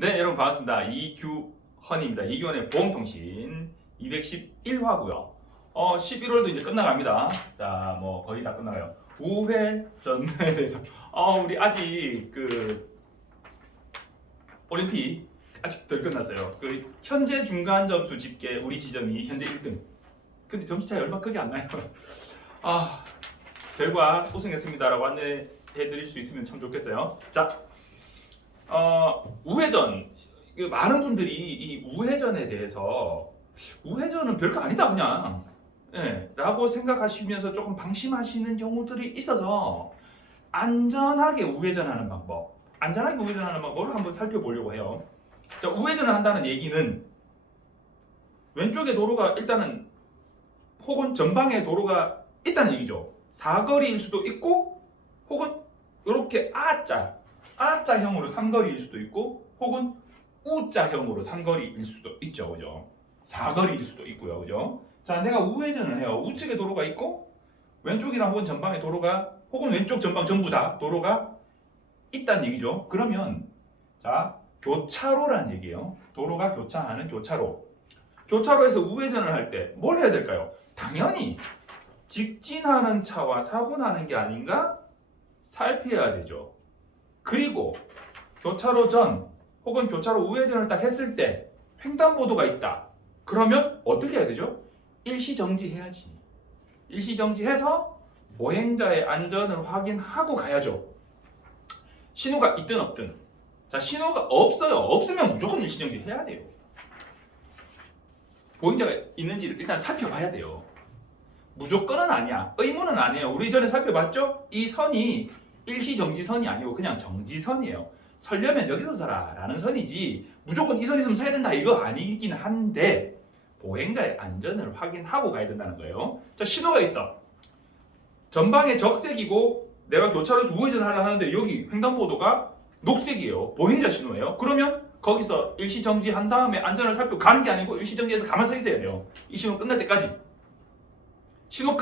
네, 여러분 반갑습니다. 이규헌입니다. 이규헌의 보험통신 211화고요. 11월도 이제 끝나갑니다. 자, 뭐 거의 다 끝나가요. 우회전에 대해서 우리 아직 그 올림픽 아직 덜 끝났어요. 그 현재 중간 점수 집계 우리 지점이 현재 1등. 근데 점수 차이 얼마 크게 안 나요. 아, 결과 우승했습니다라고 안내해 드릴 수 있으면 참 좋겠어요. 자, 우회전. 많은 분들이 이 우회전에 대해서 우회전은 별거 아니다 그냥 라고 생각하시면서 조금 방심하시는 경우들이 있어서 안전하게 우회전하는 방법을 한번 살펴보려고 해요. 자, 우회전을 한다는 얘기는 왼쪽에 도로가 일단은 혹은 전방에 도로가 있다는 얘기죠. 사거리일 수도 있고 혹은 이렇게 A자형으로 삼거리일 수도 있고 혹은 U자형으로 삼거리일 수도 있죠. 그죠? 사거리일 수도 있고요. 그죠? 자, 내가 우회전을 해요. 우측에 도로가 있고 왼쪽이나 혹은 전방에 도로가 혹은 왼쪽 전방 전부 다 도로가 있다는 얘기죠. 그러면 자, 교차로라는 얘기예요. 도로가 교차하는 교차로. 교차로에서 우회전을 할 때 뭘 해야 될까요? 당연히 직진하는 차와 사고 나는 게 아닌가 살펴야 되죠. 그리고 교차로 전 혹은 교차로 우회전을 딱 했을 때 횡단보도가 있다. 그러면 어떻게 해야 되죠? 일시정지해야지. 일시정지해서 보행자의 안전을 확인하고 가야죠. 신호가 있든 없든. 자, 신호가 없어요. 없으면 무조건 일시정지 해야 돼요. 보행자가 있는지를 일단 살펴봐야 돼요. 무조건은 아니야. 의무는 아니에요. 우리 전에 살펴봤죠? 이 선이 일시정지선이 아니고 그냥 정지선이에요. 서려면 여기서 서라 라는 선이지 무조건 이 선 있으면 서야 된다 이거 아니긴 한데 보행자의 안전을 확인하고 가야 된다는 거예요. 자, 신호가 있어. 전방에 적색이고 내가 교차로에서 우회전을 하려 하는데 여기 횡단보도가 녹색이에요. 보행자 신호예요. 그러면 거기서 일시정지한 다음에 안전을 살피고 가는 게 아니고 일시정지해서 가만히 서 있어야 돼요. 이 신호 끝날 때까지. 신호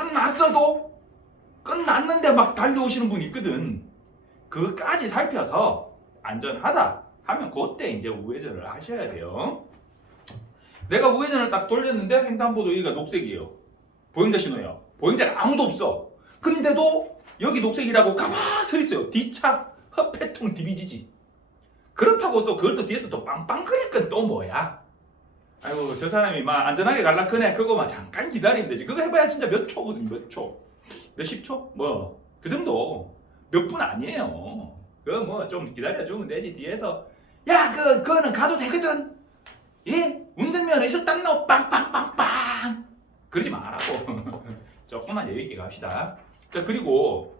끝났는데 막 달려오시는 분이 있거든. 그거까지 살펴서 안전하다 하면 그때 이제 우회전을 하셔야 돼요. 내가 우회전을 딱 돌렸는데 횡단보도 여기가 녹색이에요. 보행자 신호예요. 보행자가 아무도 없어. 근데도 여기 녹색이라고 가만히 서 있어요. 뒷차 허폐통 디비지지. 그렇다고 또 그걸 또 뒤에서 또 빵빵거릴 건 또 뭐야? 아이고, 저 사람이 막 안전하게 갈라 크네. 그거만 잠깐 기다리면 되지. 그거 해봐야 진짜 몇 초거든. 몇 초? 몇십 초? 뭐 그 정도. 몇 분 아니에요. 그거 뭐 좀 기다려주면 되지. 뒤에서 야, 그거는 가도 되거든. 예? 운전면허 있었단 너 빵빵빵빵. 그러지 말라고. 조금만 여유 있게 갑시다. 자, 그리고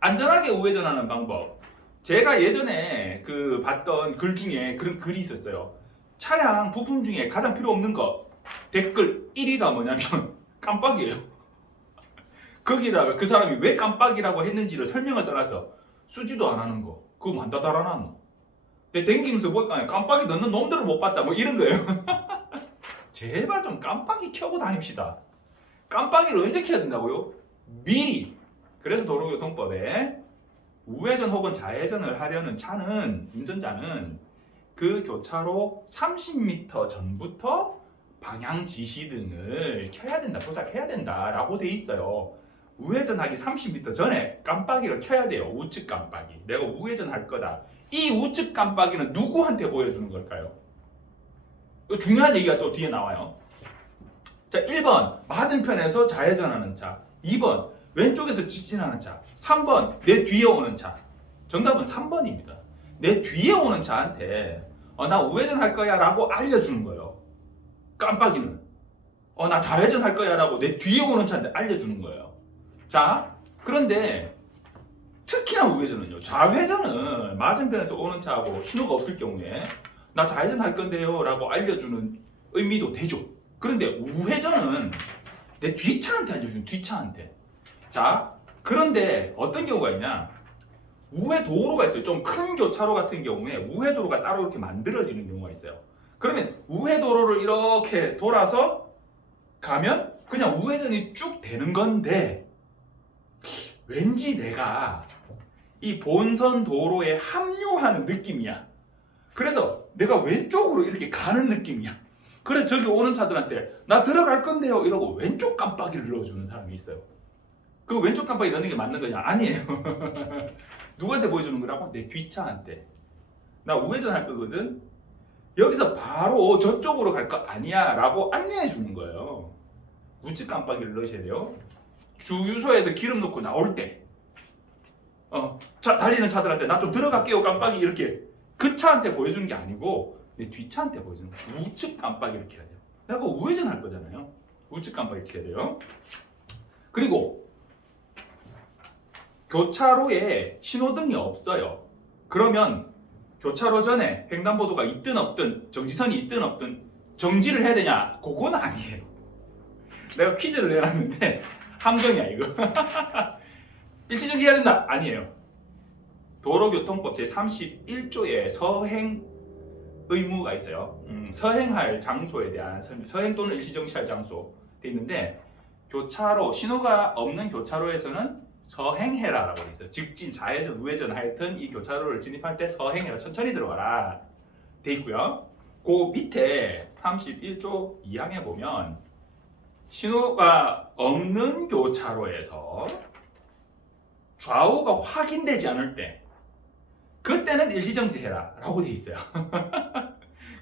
안전하게 우회전하는 방법. 제가 예전에 그 봤던 글 중에 그런 글이 있었어요. 차량 부품 중에 가장 필요 없는 거 댓글 1위가 뭐냐면 깜빡이에요. 거기다가 그 사람이 왜 깜빡이라고 했는지를 설명을 써놨어. 쓰지도 안 하는 거. 그거 만다 달아놨노. 내 댕기면서 볼까 깜빡이 넣는 놈들을 못 봤다. 뭐 이런 거예요. 제발 좀 깜빡이 켜고 다닙시다. 깜빡이를 언제 켜야 된다고요? 미리. 그래서 도로교통법에 우회전 혹은 좌회전을 하려는 차는 운전자는 그 교차로 30m 전부터 방향 지시등을 켜야 된다, 도착해야 된다라고 돼 있어요. 우회전하기 30m 전에 깜빡이를 켜야 돼요. 우측 깜빡이. 내가 우회전할 거다. 이 우측 깜빡이는 누구한테 보여주는 걸까요? 중요한 얘기가 또 뒤에 나와요. 자, 1번 맞은편에서 좌회전하는 차. 2번 왼쪽에서 직진하는 차. 3번 내 뒤에 오는 차. 정답은 3번입니다. 내 뒤에 오는 차한테 나 우회전 할 거야 라고 알려주는 거예요. 깜빡이는 나 좌회전 할 거야 라고 내 뒤에 오는 차한테 알려주는 거예요. 자, 그런데 특히나 우회전은요. 좌회전은 맞은편에서 오는 차하고 신호가 없을 경우에 나 좌회전 할 건데요 라고 알려주는 의미도 되죠. 그런데 우회전은 내 뒷차한테 알려주는 뒷차한테. 자, 그런데 어떤 경우가 있냐? 우회 도로가 있어요. 좀 큰 교차로 같은 경우에 우회 도로가 따로 이렇게 만들어지는 경우가 있어요. 그러면 우회 도로를 이렇게 돌아서 가면 그냥 우회전이 쭉 되는 건데 왠지 내가 이 본선 도로에 합류하는 느낌이야. 그래서 내가 왼쪽으로 이렇게 가는 느낌이야. 그래서 저기 오는 차들한테 나 들어갈 건데요 이러고 왼쪽 깜빡이를 넣어주는 사람이 있어요. 그 왼쪽 깜빡이 넣는 게 맞는 거냐? 아니에요. 누구한테 보여주는 거라고? 내 뒷차한테. 나 우회전 할 거거든. 여기서 바로 저쪽으로 갈 거 아니야 라고 안내해 주는 거예요. 우측 깜빡이를 넣으셔야 돼요. 주유소에서 기름 넣고 나올 때 달리는 차들한테 나 좀 들어갈게요 깜빡이 이렇게 그 차한테 보여주는 게 아니고 내 뒷차한테 보여주는 거예요. 우측 깜빡이 이렇게 해야 돼요. 내가 우회전 할 거잖아요. 우측 깜빡이 이렇게 해야 돼요. 그리고 교차로에 신호등이 없어요. 그러면 교차로 전에 횡단보도가 있든 없든 정지선이 있든 없든 정지를 해야 되냐? 그건 아니에요. 내가 퀴즈를 내놨는데 함정이야 이거. 일시정지 해야 된다? 아니에요. 도로교통법 제31조에 서행 의무가 있어요. 서행할 장소에 대한 서행 또는 일시정지할 장소 돼 있는데 교차로 신호가 없는 교차로에서는 서행해라 라고 돼 있어요. 직진, 좌회전, 우회전 하여튼 이 교차로를 진입할 때 서행해라 천천히 들어가라 돼 있고요. 그 밑에 31조 2항에 보면 신호가 없는 교차로에서 좌우가 확인되지 않을 때 그때는 일시정지해라 라고 돼 있어요.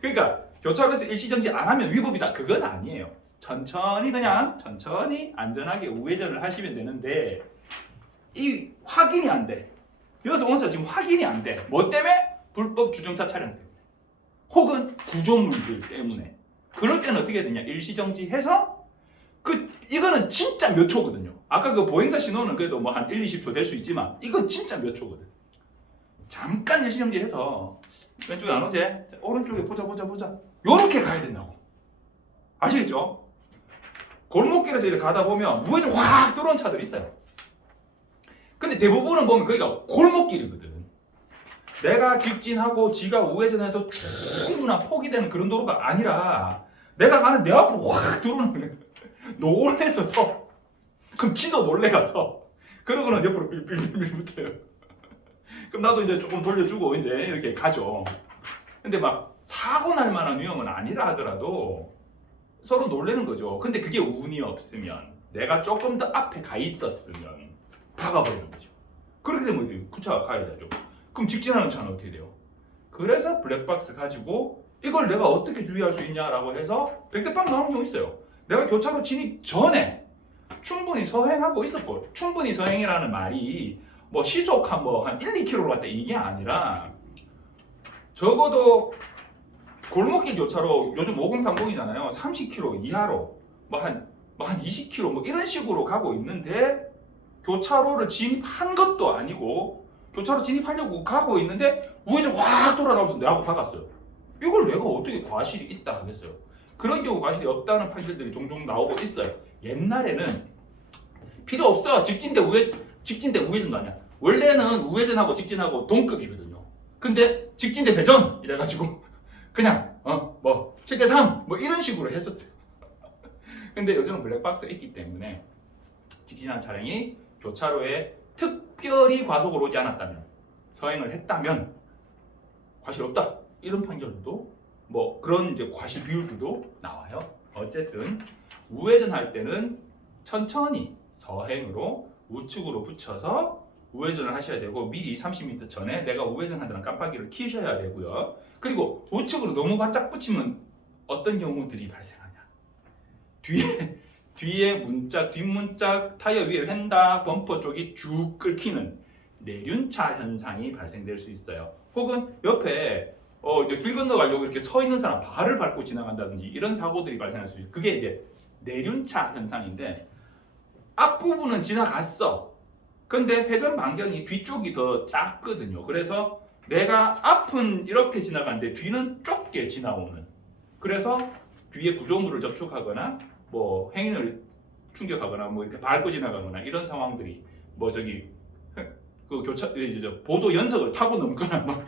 그러니까 교차로에서 일시정지 안 하면 위법이다 그건 아니에요. 그냥 천천히 안전하게 우회전을 하시면 되는데 이 확인이 안 돼. 여기서 오는 차 지금 확인이 안 돼. 뭐 때문에? 불법 주정차 차량 때문에 혹은 구조물들 때문에. 그럴 때는 어떻게 해야 되냐? 일시정지해서 이거는 진짜 몇 초거든요. 아까 그 보행자 신호는 그래도 뭐 한 1, 20초 될 수 있지만 이건 진짜 몇 초거든. 잠깐 일시정지해서 왼쪽에 안 오지? 오른쪽에 보자 요렇게 가야 된다고. 아시겠죠? 골목길에서 이렇게 가다 보면 우회전 확 들어온 차들 있어요. 근데 대부분은 보면 거기가 골목길이거든. 내가 직진하고 지가 우회전해도 충분한 폭이 되는 그런 도로가 아니라 내가 가는 내 앞으로 확 들어오는 거예요. 놀래서 서. 그럼 지도 놀래가서 그러고는 옆으로 삘삘삘 붙어요. 그럼 나도 이제 조금 돌려주고 이제 이렇게 가죠. 근데 막 사고 날 만한 위험은 아니라 하더라도 서로 놀래는 거죠. 근데 그게 운이 없으면 내가 조금 더 앞에 가 있었으면 박아버리는 거죠. 그렇게 되면 어떻게 그 차가 가야 되죠. 그럼 직진하는 차는 어떻게 돼요? 그래서 블랙박스 가지고 이걸 내가 어떻게 주의할 수 있냐라고 해서 백대빵 나오는 경우 있어요. 내가 교차로 진입 전에 충분히 서행하고 있었고 충분히 서행이라는 말이 뭐 시속 한 1, 2km 갔다 이게 아니라 적어도 골목길 교차로 요즘 5030이잖아요. 30km 이하로 한 20km 뭐 이런 식으로 가고 있는데 교차로를 진입한 것도 아니고 교차로 진입하려고 가고 있는데 우회전 확 돌아 나오면서 내하고 박았어요. 이걸 내가 어떻게 과실이 있다 하겠어요. 그런 경우 과실이 없다는 판결들이 종종 나오고 있어요. 옛날에는 필요 없어. 직진대 우회전도 아니야. 원래는 우회전하고 직진하고 동급이거든요. 근데 직진대 배전 이래가지고 그냥 7대3 뭐 이런 식으로 했었어요. 근데 요즘은 블랙박스가 있기 때문에 직진한 차량이 교차로에 특별히 과속으로 오지 않았다면 서행을 했다면 과실 없다 이런 판결도 뭐 그런 이제 과실 비율들도 나와요. 어쨌든 우회전할 때는 천천히 서행으로 우측으로 붙여서 우회전을 하셔야 되고 미리 30m 전에 내가 우회전한다는 깜빡이를 켜셔야 되고요. 그리고 우측으로 너무 바짝 붙이면 어떤 경우들이 발생하냐? 뒤에 문짝, 뒷문짝, 타이어 위에 휀다, 범퍼 쪽이 쭉 끓기는 내륜차 현상이 발생될 수 있어요. 혹은 옆에 이제 길 건너가려고 이렇게 서 있는 사람 발을 밟고 지나간다든지 이런 사고들이 발생할 수 있어요. 그게 이제 내륜차 현상인데 앞부분은 지나갔어. 근데 회전 반경이 뒤쪽이 더 작거든요. 그래서 내가 앞은 이렇게 지나가는데 뒤는 좁게 지나오는. 그래서 뒤에 구조물을 접촉하거나 뭐 행인을 충격하거나 뭐 이렇게 밟고 지나가거나 이런 상황들이 뭐 저기 그 보도 연석을 타고 넘거나 막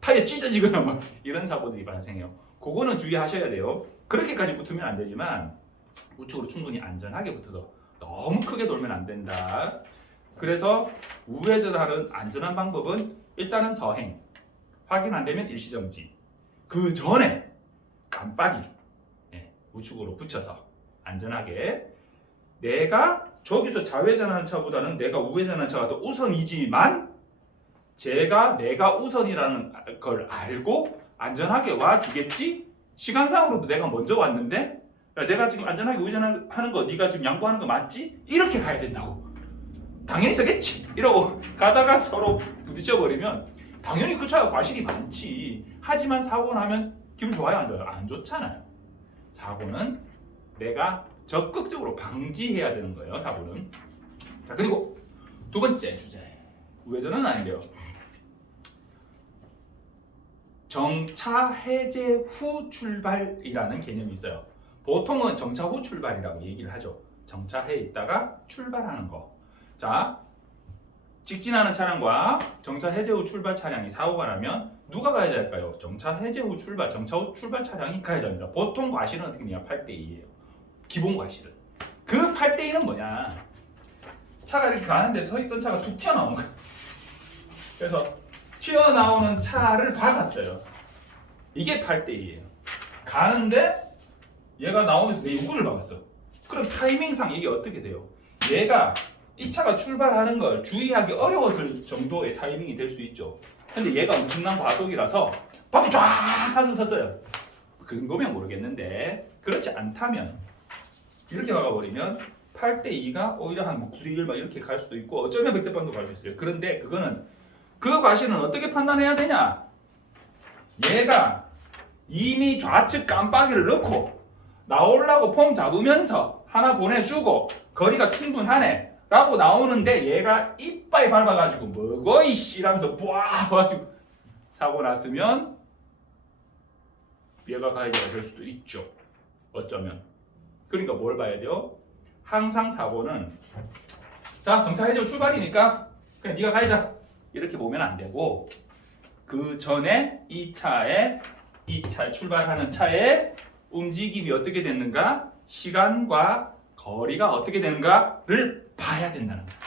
타이어 찢어지거나 막 이런 사고들이 발생해요. 그거는 주의하셔야 돼요. 그렇게까지 붙으면 안 되지만 우측으로 충분히 안전하게 붙어서 너무 크게 돌면 안 된다. 그래서 우회전하는 안전한 방법은 일단은 서행, 확인 안 되면 일시정지, 그 전에 깜빡이 우측으로 붙여서 안전하게 내가 저기서 좌회전하는 차보다는 내가 우회전하는 차가 더 우선이지만 내가 우선이라는 걸 알고 안전하게 와주겠지? 시간상으로도 내가 먼저 왔는데 내가 지금 안전하게 우회전하는 거 네가 지금 양보하는 거 맞지? 이렇게 가야 된다고. 당연히 서겠지 이러고 가다가 서로 부딪혀버리면 당연히 그 차가 과실이 많지. 하지만 사고 나면 기분 좋아요 안 좋아요? 안 좋잖아요. 사고는 내가 적극적으로 방지해야 되는 거예요. 사고는. 자, 그리고 두 번째 주제, 우회전은 안 돼요. 정차 해제 후 출발이라는 개념이 있어요. 보통은 정차 후 출발이라고 얘기를 하죠. 정차해 있다가 출발하는 거. 자, 직진하는 차량과 정차 해제 후 출발 차량이 사고가 나면 누가 가해자일까요? 정차 해제 후 출발, 정차 후 출발 차량이 가해자입니다. 보통 과실은 어떻게 되냐? 8대2예요. 기본 과실은. 그 8대2는 뭐냐? 차가 이렇게 가는데 서 있던 차가 툭 튀어나오는 거야. 그래서 튀어나오는 차를 박았어요. 이게 8대2예요. 가는데 얘가 나오면서 내 요구를 박았어. 그럼 타이밍상 이게 어떻게 돼요? 얘가 이 차가 출발하는 걸 주의하기 어려웠을 정도의 타이밍이 될 수 있죠. 근데 얘가 엄청난 과속이라서 바퀴 쫙 하면서 섰어요. 그 정도면 모르겠는데 그렇지 않다면 이렇게 막아버리면 8대2가 오히려 한 9대1 막 이렇게 갈 수도 있고 어쩌면 100대8도 갈 수 있어요. 그런데 그거는 그 과실은 어떻게 판단해야 되냐? 얘가 이미 좌측 깜빡이를 넣고 나오려고 폼 잡으면서 하나 보내주고 거리가 충분하네 라고 나오는데 얘가 이빨 밟아가지고 뭐고 이씨 이러면서 뿌아 가지고 사고 났으면 얘가 가해자가 될 수도 있죠. 어쩌면. 그러니까 뭘 봐야 돼요? 항상 사고는 자 정차 해제 출발이니까 그냥 네가 가해자 이렇게 보면 안 되고 그 전에 이 차 출발하는 차의 움직임이 어떻게 됐는가, 시간과 거리가 어떻게 되는가를 봐야 된다는 거예요.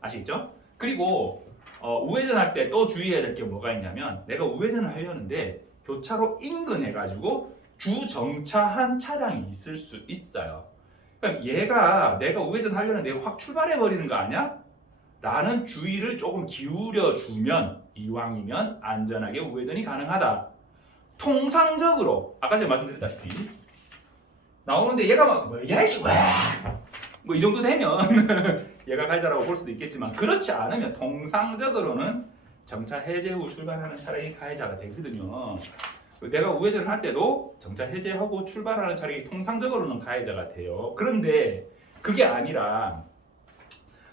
아시겠죠? 그리고 우회전할 때 또 주의해야 될 게 뭐가 있냐면 내가 우회전을 하려는데 교차로 인근해가지고 주정차한 차량이 있을 수 있어요. 그럼 얘가 내가 우회전 하려는데 확 출발해 버리는 거 아니야? 라는 주의를 조금 기울여 주면 이왕이면 안전하게 우회전이 가능하다. 통상적으로 아까 제가 말씀드렸다시피 나오는데 얘가 막 뭐야 이씨 뭐 이 정도 되면 얘가 가해자라고 볼 수도 있겠지만 그렇지 않으면 통상적으로는 정차 해제 후 출발하는 차량이 가해자가 되거든요. 내가 우회전을 할 때도 정차 해제하고 출발하는 차량이 통상적으로는 가해자가 돼요. 그런데 그게 아니라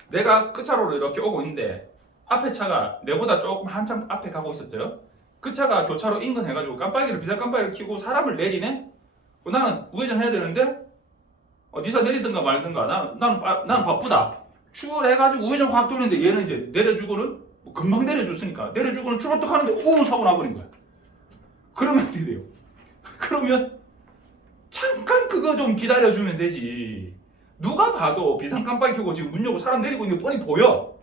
내가 끝차로로 이렇게 오고 있는데 앞에 차가 내보다 조금 한참 앞에 가고 있었어요. 그 차가 교차로 인근해가지고 비상 깜빡이를 켜고 사람을 내리네? 나는 우회전 해야 되는데 니사 내리든가 말든가 나는 바쁘다. 출발해가지고 우회전 확 돌리는데 얘는 이제 내려주고는 뭐 금방 내려줬으니까 내려주고는 출발 딱 하는데 오 사고 나버린 거야. 그러면 어떻게 돼요? 그러면 잠깐 그거 좀 기다려주면 되지. 누가 봐도 비상 깜빡이 켜고 지금 문 열고 사람 내리고 있는 게 뻔히 보여.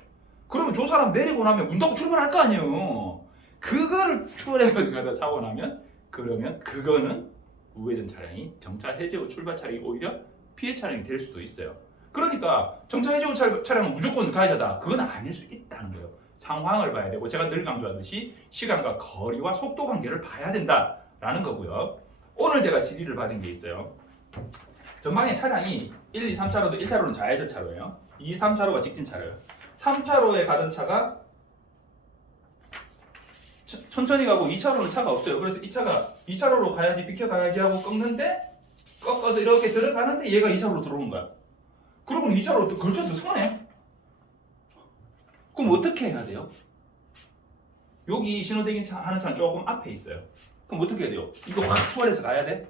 그러면 저 사람 내리고 나면 문 닫고 출발할 거 아니에요. 그거를 출발해가지고 사고 나면 그러면 그거는 우회전 차량이 정차 해제 후 출발 차량이 오히려 피해 차량이 될 수도 있어요. 그러니까 정차 해제 후 차량은 무조건 가해자다. 그건 아닐 수 있다는 거예요. 상황을 봐야 되고 제가 늘 강조하듯이 시간과 거리와 속도 관계를 봐야 된다라는 거고요. 오늘 제가 질의를 받은 게 있어요. 전방에 차량이 1, 2, 3차로도 1차로는 좌회전 차로예요. 2, 3차로가 직진 차로예요. 3차로에 가던 차가 천천히 가고 2차로는 차가 없어요. 그래서 이 차가 2차로로 가야지 비켜가야지 하고 꺾는데 꺾어서 이렇게 들어가는데 얘가 2차로로 들어오는 거야. 그러고는 2차로로 또 걸쳐서 서네. 그럼 어떻게 해야 돼요? 여기 신호대기 하는 차는 조금 앞에 있어요. 그럼 어떻게 해야 돼요? 이거 확 추월해서 가야 돼?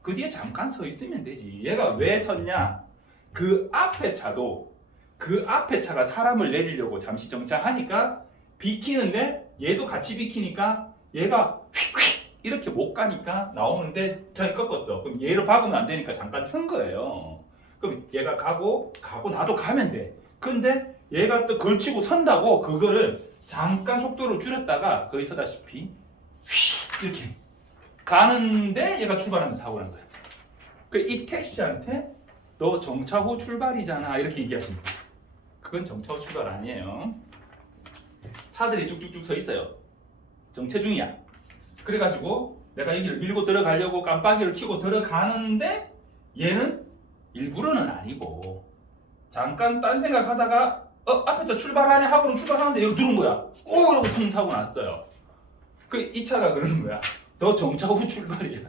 그 뒤에 잠깐 서 있으면 되지. 얘가 왜 섰냐? 그 앞에 차가 사람을 내리려고 잠시 정차하니까 비키는데 얘도 같이 비키니까 얘가 휙휙 이렇게 못 가니까 나오는데 차이 꺾었어. 그럼 얘를 박으면 안 되니까 잠깐 선 거예요. 그럼 얘가 가고 나도 가면 돼. 근데 얘가 또 걸치고 선다고 그거를 잠깐 속도를 줄였다가 거기 서다시피 휙 이렇게 가는데 얘가 출발하면서 사고 난 거야. 그 이 택시한테 너 정차 후 출발이잖아 이렇게 얘기하십니다. 그건 정차 후 출발 아니에요. 차들이 쭉쭉쭉 서 있어요. 정체 중이야. 그래가지고 내가 여기를 밀고 들어가려고 깜빡이를 켜고 들어가는데 얘는 일부러는 아니고 잠깐 딴 생각하다가 앞에 차 출발하네 하고는 출발하는데 여기 누른 거야. 오! 이러고 통 사고 났어요. 그 이 차가 그러는 거야. 너 정차 후 출발이야.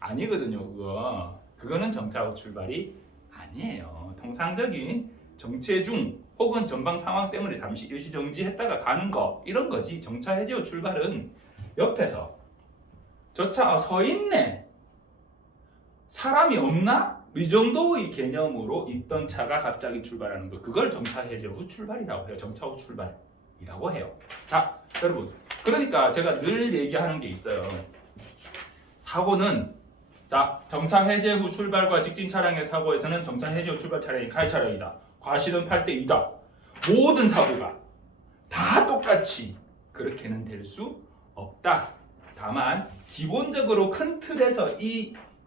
아니거든요. 그거는 정차 후 출발이 아니에요. 통상적인 정체 중 혹은 전방 상황 때문에 잠시 일시 정지했다가 가는 거 이런 거지. 정차 해제 후 출발은 옆에서 저 차 서 있네. 사람이 없나? 이 정도의 개념으로 있던 차가 갑자기 출발하는 거. 그걸 정차 해제 후 출발이라고 해요. 정차 후 출발이라고 해요. 자, 여러분. 그러니까 제가 늘 얘기하는 게 있어요. 사고는 자, 정차 해제 후 출발과 직진 차량의 사고에서는 정차 해제 후 출발 차량이 가해 차량이다. 과실은 8대 2다. 모든 사고가 다 똑같이 그렇게는 될 수 없다. 다만 기본적으로 큰 틀에서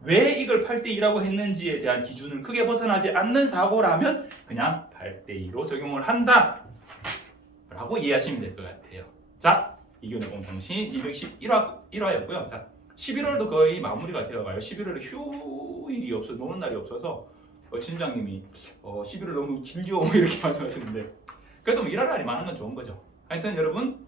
왜 이걸 8대 2라고 했는지에 대한 기준을 크게 벗어나지 않는 사고라면 그냥 8대 2로 적용을 한다 라고 이해하시면 될 것 같아요. 자, 이교내 공통신 211화였고요. 자, 11월도 거의 마무리가 되어가요. 11월에 휴일이 없어, 노는 날이 없어서 팀장님이 11월 너무 길죠 뭐 이렇게 말씀하시는데 그래도 뭐 일할 날이 많은 건 좋은 거죠. 하여튼 여러분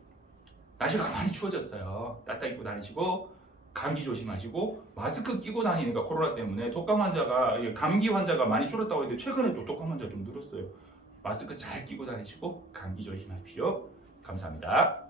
날씨가 많이 추워졌어요. 따뜻하게 입고 다니시고 감기 조심하시고 마스크 끼고 다니니까 코로나 때문에 독감 환자가 감기 환자가 많이 줄었다고 했는데 최근에 또 독감 환자 좀 늘었어요. 마스크 잘 끼고 다니시고 감기 조심하십시오. 감사합니다.